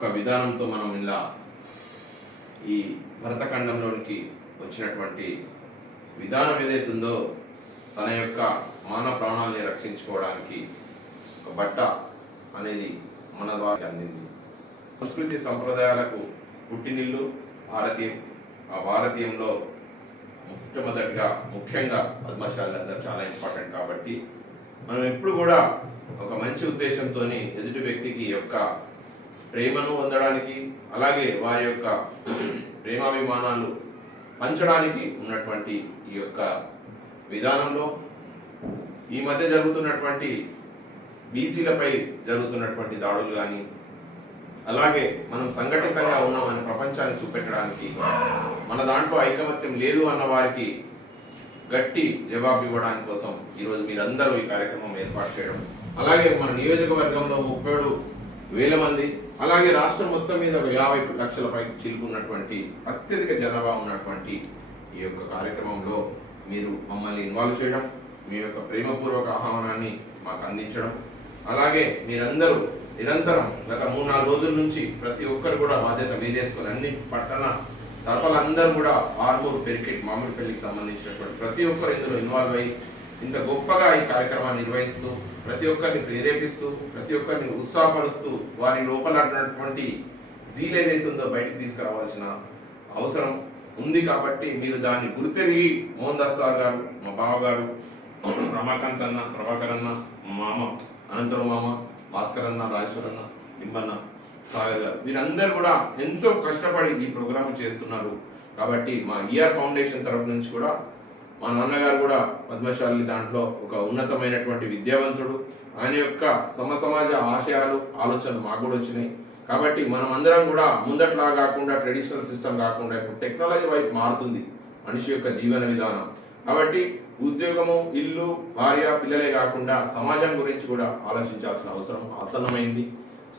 ఒక విధానంతో మనం ఇలా ఈ భరతఖండంలోనికి వచ్చినటువంటి విధానం ఏదైతుందో తన యొక్క మానవ ప్రాణాలని రక్షించుకోవడానికి ఒక బట్ట అనేది మన ద్వారా అందింది. సంస్కృతి సంప్రదాయాలకు పుట్టినిల్లు భారతీయం. ఆ భారతీయంలో మొట్టమొదటిగా ముఖ్యంగా పద్మశాలందరూ చాలా ఇంపార్టెంట్. కాబట్టి మనం ఎప్పుడు కూడా ఒక మంచి ఉద్దేశంతో ఎదుటి వ్యక్తికి యొక్క ప్రేమను పొందడానికి, అలాగే వారి యొక్క ప్రేమాభిమానాలు పంచడానికి ఉన్నటువంటి ఈ యొక్క విధానంలో ఈ మధ్య జరుగుతున్నటువంటి బీసీలపై జరుగుతున్నటువంటి దాడులు కానీ, అలాగే మనం సంఘటితంగా ఉన్నామని ప్రపంచాన్ని చూపెట్టడానికి, మన దాంట్లో ఐకమత్యం లేదు అన్న వారికి గట్టి జవాబు ఇవ్వడానికి కోసం ఈరోజు మీరందరూ ఈ కార్యక్రమం ఏర్పాటు చేయడం, అలాగే మన నియోజకవర్గంలో 37,000 మంది, అలాగే రాష్ట్రం మొత్తం మీద 50 లక్షల పైకి చిలుకున్నటువంటి అత్యధిక జనాభా ఉన్నటువంటి ఈ యొక్క కార్యక్రమంలో మీరు మమ్మల్ని ఇన్వాల్వ్ చేయడం, మీ యొక్క ప్రేమపూర్వక ఆహ్వానాన్ని మాకు అందించడం, అలాగే మీరందరూ నిరంతరం గత 3-4 రోజుల నుంచి ప్రతి ఒక్కరు కూడా బాధ్యత మీదేసుకొని అన్ని పట్టణ తరపలందరూ కూడా ఆర్మూర్, పెరికెట్, మామిడిపల్లికి సంబంధించినటువంటి ప్రతి ఒక్కరు ఇందులో ఇన్వాల్వ్ అయ్యి ఇంత గొప్పగా ఈ కార్యక్రమాన్ని నిర్వహిస్తూ, ప్రతి ఒక్కరిని ప్రేరేపిస్తూ, ప్రతి ఒక్కరిని ఉత్సాహపరుస్తూ, వారి లోపల ఉన్నటువంటి జీల్ ఏదైతుందో బయటకు తీసుకురావాల్సిన అవసరం ఉంది. కాబట్టి మీరు దాన్ని గుర్తెరిగి మోహన్ దాస్ సార్ గారు, మా బావగారు రమాకాంత్ అన్న, ప్రభాకర్ అన్న, మామ అనంతరం, మామ భాస్కర్ అన్న, రాజేశ్వర్ అన్న, నిమ్మన్న, సాగర్ గారు, వీరందరూ కూడా ఎంతో కష్టపడి ఈ ప్రోగ్రామ్ చేస్తున్నారు. కాబట్టి మా ఈఆర్ ఫౌండేషన్ తరఫు నుంచి కూడా మా నాన్నగారు కూడా పద్మశాలి దాంట్లో ఒక ఉన్నతమైనటువంటి విద్యావంతుడు. ఆయన యొక్క సమాజ ఆశయాలు, ఆలోచనలు మాకు కూడా వచ్చినాయి. కాబట్టి మనం అందరం కూడా ముందట్లా కాకుండా, ట్రెడిషనల్ సిస్టమ్ కాకుండా ఇప్పుడు టెక్నాలజీ వైపు మారుతుంది మనిషి యొక్క జీవన విధానం. కాబట్టి ఉద్యోగము, ఇల్లు, భార్య, పిల్లలే కాకుండా సమాజం గురించి కూడా ఆలోచించాల్సిన అవసరం ఆసన్నమైంది.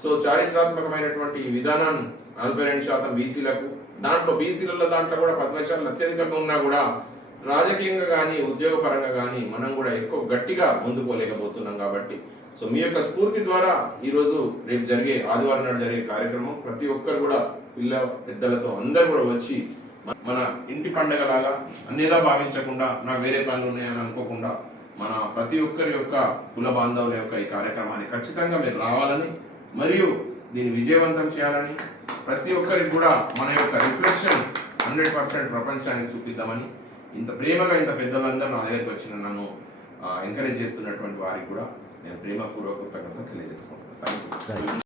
సో చారిత్రాత్మకమైనటువంటి ఈ విధానాన్ని 42% బీసీలకు, దాంట్లో బీసీలలో దాంట్లో కూడా పద్మశాలు అత్యధికంగా ఉన్నా కూడా రాజకీయంగా కానీ, ఉద్యోగపరంగా కానీ మనం కూడా ఎక్కువ గట్టిగా ముందుకోలేకపోతున్నాం. కాబట్టి సో మీ యొక్క స్ఫూర్తి ద్వారా ఈరోజు రేపు జరిగే ఆదివారం నాడు జరిగే కార్యక్రమం ప్రతి ఒక్కరు కూడా పిల్ల పెద్దలతో అందరూ కూడా వచ్చి మన ఇంటి పండగలాగా అన్నేలా భావించకుండా, నాకు వేరే పనులు ఉన్నాయని అనుకోకుండా, మన ప్రతి ఒక్కరి యొక్క కుల బాంధవుల యొక్క ఈ కార్యక్రమాన్ని ఖచ్చితంగా మీరు రావాలని, మరియు దీన్ని విజయవంతం చేయాలని, ప్రతి ఒక్కరికి కూడా మన యొక్క రిఫ్లెక్షన్ 100% ప్రపంచానికి చూపిద్దామని, ఇంత ప్రేమగా ఇంత పెద్దలందరూ నా దగ్గరికి వచ్చిన నన్ను ఎంకరేజ్ చేస్తున్నటువంటి వారికి కూడా నేను ప్రేమపూర్వక కృతజ్ఞతలు తెలియజేసుకుంటాను. Thank you.